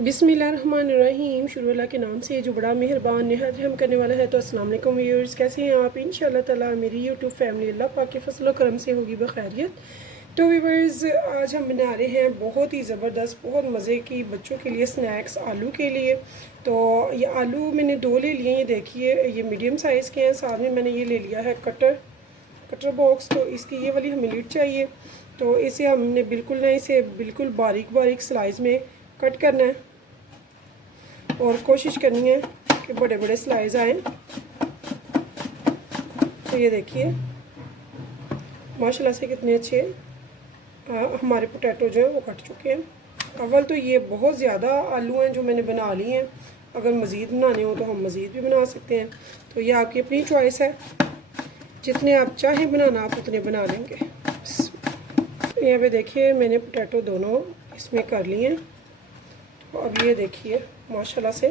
बिस्मिल्लाहिर्रहमानिर्रहीम। शुरू अल्लाह के नाम से जो बड़ा मेहरबान निहायत रहम करने वाला है। तो अस्सलाम वालेकुम व्यूअर्स, कैसे हैं आप? इंशाअल्लाह ताला मेरी यूट्यूब फैमिली अल्लाह पाक के फजल व करम से होगी बखैरियत। तो व्यूअर्स, आज हम बना रहे हैं बहुत ही ज़बरदस्त, बहुत मज़े की बच्चों के लिए स्नैक्स आलू के लिए। तो ये आलू मैंने 2 ले लिए, ये देखिए ये मीडियम साइज़ के हैं। साथ में मैंने ये ले लिया है कटर बॉक्स। तो इसकी ये वाली हमें लीड चाहिए। तो इसे हमने बिल्कुल ना, इसे बिल्कुल बारीक बारीक स्लाइस में कट करना है और कोशिश करनी है कि बड़े बड़े स्लाइस आएँ। तो ये देखिए माशाल्लाह से कितने अच्छे हमारे पोटैटो जो हैं वो कट चुके हैं। अव्वल तो ये बहुत ज़्यादा आलू हैं जो मैंने बना लिए हैं। अगर मज़ीद बनाने हो तो हम मज़ीद भी बना सकते हैं। तो ये आपकी अपनी चॉइस है, जितने आप चाहें बनाना आप उतने बना लेंगे। तो यहाँ पे देखिए मैंने पोटैटो दोनों इसमें कर लिए हैं। तो अब ये देखिए माशाल्लाह से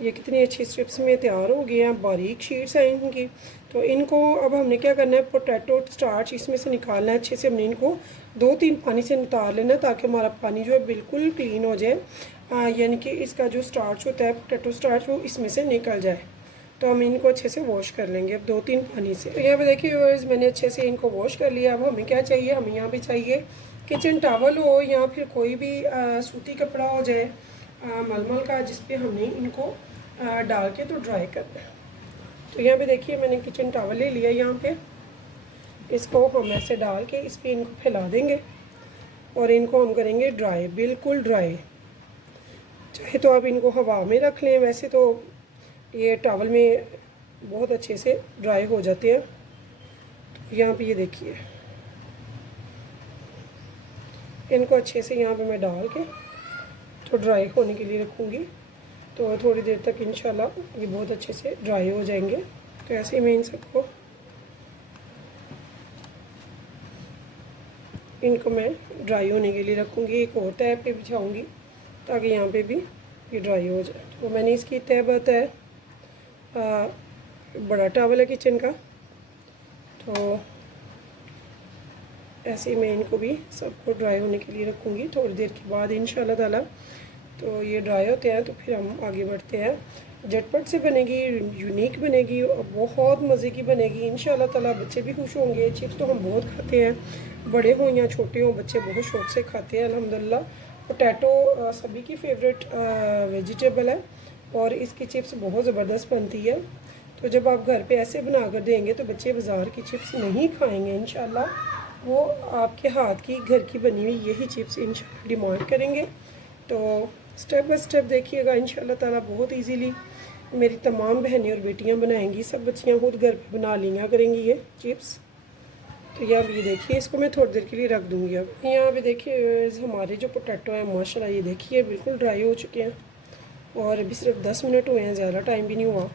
ये कितनी अच्छी स्ट्रिप्स में तैयार हो गए हैं, बारीक शीट्स हैं इनकी। तो इनको अब हमने क्या करना है, पोटैटो स्टार्च इसमें से निकालना है अच्छे से। हमने इनको 2-3 पानी से निकाल लेना है ताकि हमारा पानी जो है बिल्कुल क्लीन हो जाए, यानी कि इसका जो स्टार्च होता है पोटैटो स्टार्च वो इसमें से निकल जाए। तो हम इनको अच्छे से वॉश कर लेंगे अब 2-3 पानी से। तो यहाँ पे देखिए व्यूअर्स, मैंने अच्छे से इनको वॉश कर लिया। अब हमें क्या चाहिए, हमें यहाँ पे चाहिए किचन टॉवल हो या फिर कोई भी सूती कपड़ा हो जाए मलमल का, जिस पे हमने इनको डाल के तो ड्राई करना है। तो यहाँ पे देखिए मैंने किचन टॉवल ले लिया। यहाँ पे इसको हम ऐसे डाल के इस पे इनको फैला देंगे और इनको हम करेंगे ड्राई, बिल्कुल ड्राई। चाहे तो आप इनको हवा में रख लें, वैसे तो ये टॉवल में बहुत अच्छे से ड्राई हो जाते हैं। तो यहाँ पे ये देखिए इनको अच्छे से यहाँ पे मैं डाल के तो ड्राई होने के लिए रखूँगी। तो थोड़ी देर तक इंशाल्लाह ये बहुत अच्छे से ड्राई हो जाएंगे। तो ऐसे ही मैं इन सबको इनको मैं ड्राई होने के लिए रखूँगी। एक और तह पे बिछाऊँगी ताकि यहाँ पे भी ये ड्राई हो जाए। तो मैंने इसकी तह बतह बड़ा टॉवल है किचन का। तो ऐसे ही मैं इनको भी सबको ड्राई होने के लिए रखूँगी। थोड़ी देर के बाद इंशाल्लाह ताला तो ये ड्राई होते हैं तो फिर हम आगे बढ़ते हैं। झटपट से बनेगी, यूनिक बनेगी और बहुत मज़े की बनेगी इंशाल्लाह ताला। बच्चे भी खुश होंगे। चिप्स तो हम बहुत खाते हैं, बड़े हों या छोटे हों, बच्चे बहुत शौक़ से खाते हैं अल्हम्दुलिल्लाह। पोटैटो सभी की फेवरेट वेजिटेबल है और इसकी चिप्स बहुत ज़बरदस्त बनती है। तो जब आप घर पे ऐसे बना कर देंगे तो बच्चे बाज़ार की चिप्स नहीं खाएँगे इंशाल्लाह। वो आपके हाथ की घर की बनी हुई यही चिप्स इंशाल्लाह डिमांड करेंगे। तो स्टेप बाय स्टेप देखिएगा इंशाल्लाह ताला। बहुत इजीली मेरी तमाम बहनें और बेटियां बनाएंगी, सब बच्चियां खुद घर पे बना लिया करेंगी ये चिप्स। तो यहाँ ये देखिए इसको मैं थोड़ी देर के लिए रख दूँगी। अब यहाँ पे देखिए हमारे जो पोटैटो हैं माशाल्लाह ये देखिए बिल्कुल ड्राई हो चुके हैं और अभी सिर्फ 10 मिनट हुए हैं, ज़्यादा टाइम भी नहीं हुआ।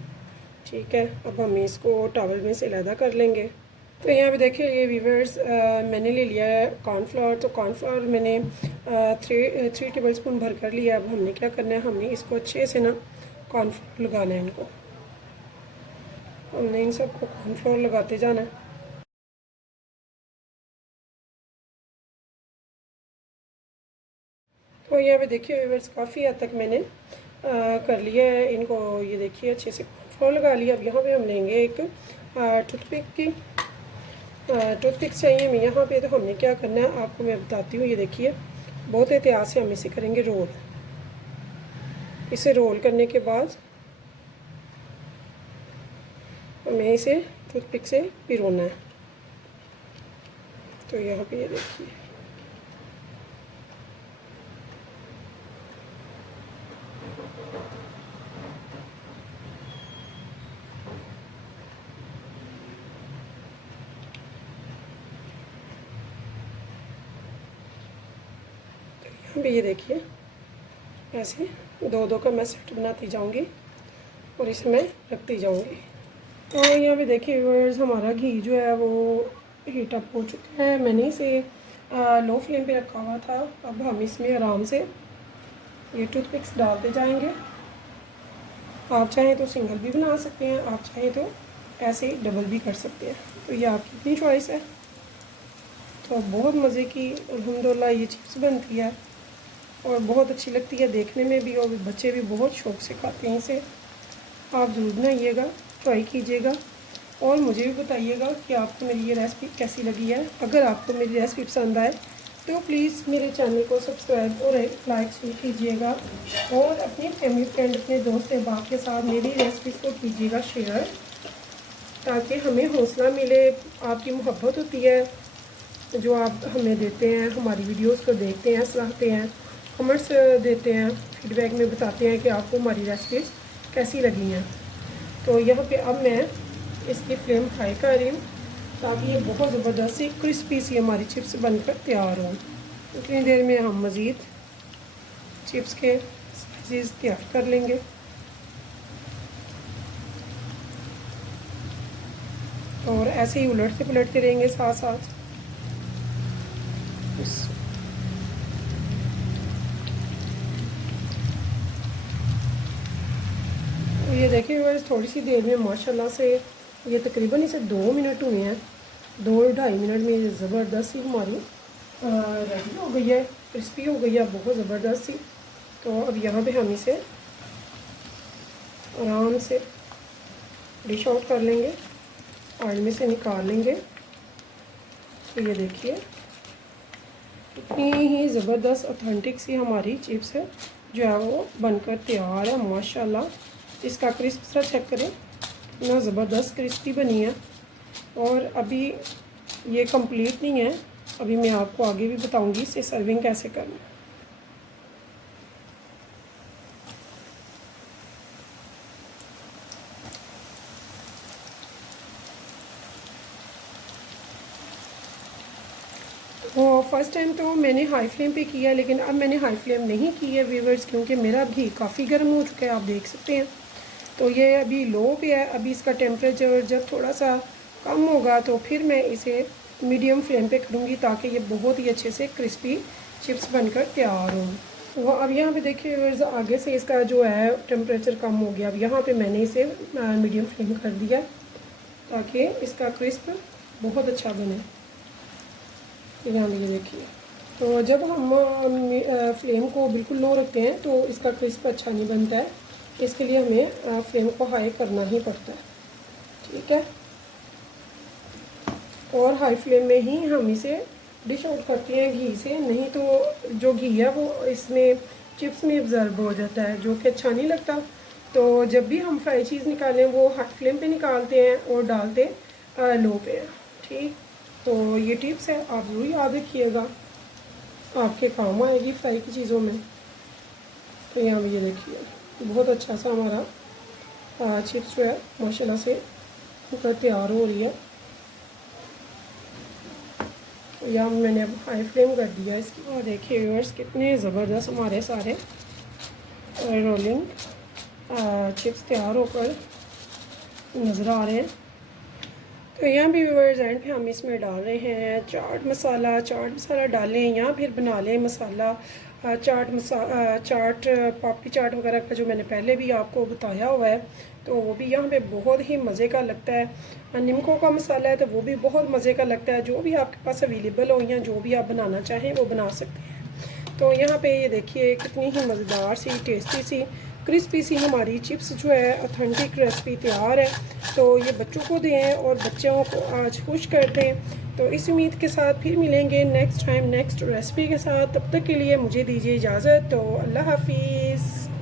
ठीक है, अब हम इसको टॉवल में से अलहदा कर लेंगे। तो यहाँ पे देखिए ये वीवर्स मैंने ले लिया है कॉर्नफ्लावर। तो कॉर्नफ्लावर मैंने 3 टेबल स्पून भर कर लिया। अब हमने क्या करना है, हमने इसको अच्छे से ना कॉर्नफ्लावर लगाना है। इनको हमने इन सबको कॉर्नफ्लावर लगाते जाना है। तो यहाँ पे देखिए वीवर्स काफ़ी हद तक मैंने कर लिया है इनको। ये देखिए अच्छे से कॉर्नफ्लावर लगा लिया। अब यहाँ पे हम लेंगे एक टूथपिक चाहिए हमें यहाँ पे। तो हमने क्या करना है आपको मैं बताती हूँ। ये देखिए बहुत एहतियात से हम इसे करेंगे रोल। इसे रोल करने के बाद हमें इसे टूथपिक से पिरोना है। तो यहाँ पे ये देखिए भी, ये देखिए ऐसे 2-2 का मैं सेट बनाती जाऊंगी और इसे मैं रखती जाऊंगी। तो यहाँ पे देखिए व्यूअर्स हमारा घी जो है वो हीट अप हो चुका है। मैंने इसे लो फ्लेम पे रखा हुआ था। अब हम इसमें आराम से ये टूथपिक्स डालते जाएंगे। आप चाहें तो सिंगल भी बना सकते हैं, आप चाहें तो ऐसे ही डबल भी कर सकते हैं। तो ये आपकी अपनी चॉइस है। तो बहुत मज़े की अल्हम्दुलिल्लाह ये चिप्स बनती है। और बहुत अच्छी लगती है देखने में भी, और बच्चे भी बहुत शौक़ से खाते हैं इसे। आप ज़रूर बनाइएगा, ट्राई कीजिएगा और मुझे भी बताइएगा कि आपको मेरी ये रेसिपी कैसी लगी है। अगर आपको मेरी रेसिपी पसंद आए तो प्लीज़ मेरे चैनल को सब्सक्राइब और लाइक ज़रूर कीजिएगा, और अपनी फैमिली फ्रेंड, अपने दोस्त अहबाब के साथ मेरी रेसिपीज़ को कीजिएगा शेयर, ताकि हमें हौसला मिले। आपकी मोहब्बत होती है जो आप हमें देते हैं, हमारी वीडियोस को देखते हैं, सराहते हैं, कमेंट्स देते हैं, फीडबैक में बताते हैं कि आपको हमारी रेसिपीज़ कैसी लगी हैं। तो यहाँ पे अब मैं इसकी फ्लेम हाई कर रही हूँ ताकि ये बहुत ज़बरदस्त सी क्रिस्पी सी हमारी चिप्स बनकर तैयार हों। इतनी देर में हम मज़ीद चिप्स के चीज़ तैयार कर लेंगे। और ऐसे ही उलटते पलटते रहेंगे साथ साथ। तो ये देखिए बस थोड़ी सी देर में माशाल्लाह से ये तकरीबन इसे 2 मिनट हुए हैं, 2-2.5 मिनट में ये ज़बरदस्त सी हमारी रेडी हो गई है, क्रिस्पी हो गई है बहुत ज़बरदस्त सी। तो अब यहाँ पे हम इसे आराम से डिश आउट कर लेंगे, ऑयल में से निकाल लेंगे। तो ये देखिए इतनी ही ज़बरदस्त ऑथेंटिक सी हमारी चिप्स है जो है वो बनकर तैयार है माशाल्लाह। इसका क्रिस्प सा चेक करें, इतना ज़बरदस्त क्रिस्पी बनी है। और अभी ये कंप्लीट नहीं है, अभी मैं आपको आगे भी बताऊंगी इसे सर्विंग कैसे करना है। वो फर्स्ट टाइम तो मैंने हाई फ्लेम पे किया, लेकिन अब मैंने हाई फ्लेम नहीं की है व्यूअर्स, क्योंकि मेरा घी काफ़ी गर्म हो चुका है, आप देख सकते हैं। तो ये अभी लो पे है। अभी इसका टेम्परेचर जब थोड़ा सा कम होगा तो फिर मैं इसे मीडियम फ्लेम पे करूँगी ताकि ये बहुत ही अच्छे से क्रिस्पी चिप्स बनकर तैयार हों। तो अब यहाँ पे देखिए व्यूअर्स, आगे से इसका जो है टेम्परेचर कम हो गया। अब यहाँ पे मैंने इसे मीडियम फ्लेम कर दिया ताकि इसका क्रिस्प बहुत अच्छा बने। यहाँ ये देखिए, तो जब हम फ्लेम को बिल्कुल लो रखते हैं तो इसका क्रिस्प अच्छा नहीं बनता है, इसके लिए हमें फ्लेम को हाई करना ही पड़ता है, ठीक है। और हाई फ्लेम में ही हम इसे डिश आउट करते हैं घी से, नहीं तो जो घी है वो इसमें चिप्स में ऑब्जर्व हो जाता है, जो कि अच्छा नहीं लगता। तो जब भी हम फ्राई चीज़ निकालें वो हाई फ्लेम पे निकालते हैं और डालते लो पे, ठीक। तो ये टिप्स है, आप ज़रूर याद रखिएगा, आपके काम आएगी फ्राई की चीज़ों में। तो यहाँ भी ये देखिए बहुत अच्छा सा हमारा चिप्स जो है माशाल्लाह से तैयार हो रही है। तो यहाँ मैंने अब हाई फ्लेम कर दिया इसकी। और देखिए व्यूअर्स कितने ज़बरदस्त हमारे सारे रोलिंग चिप्स तैयार होकर नज़र आ रहे हैं। तो यहाँ भी व्यूअर्स एंड पे हम इसमें डाल रहे हैं चाट मसाला डालें या फिर बना लें मसाला चाट पापड़ी चाट वगैरह का, जो मैंने पहले भी आपको बताया हुआ है। तो वो भी यहाँ पे बहुत ही मज़े का लगता है। निमको का मसाला है तो वो भी बहुत मज़े का लगता है। जो भी आपके पास अवेलेबल हो या जो भी आप बनाना चाहें वो बना सकते हैं। तो यहाँ पे ये देखिए कितनी ही मज़ेदार सी टेस्टी सी क्रिस्पी सी हमारी चिप्स जो है ऑथेंटिक रेसिपी तैयार है। तो ये बच्चों को दें और बच्चों को आज खुश कर दें। तो इस उम्मीद के साथ फिर मिलेंगे नेक्स्ट टाइम नेक्स्ट रेसिपी के साथ। तब तक के लिए मुझे दीजिए इजाज़त। तो अल्लाह हाफिज़।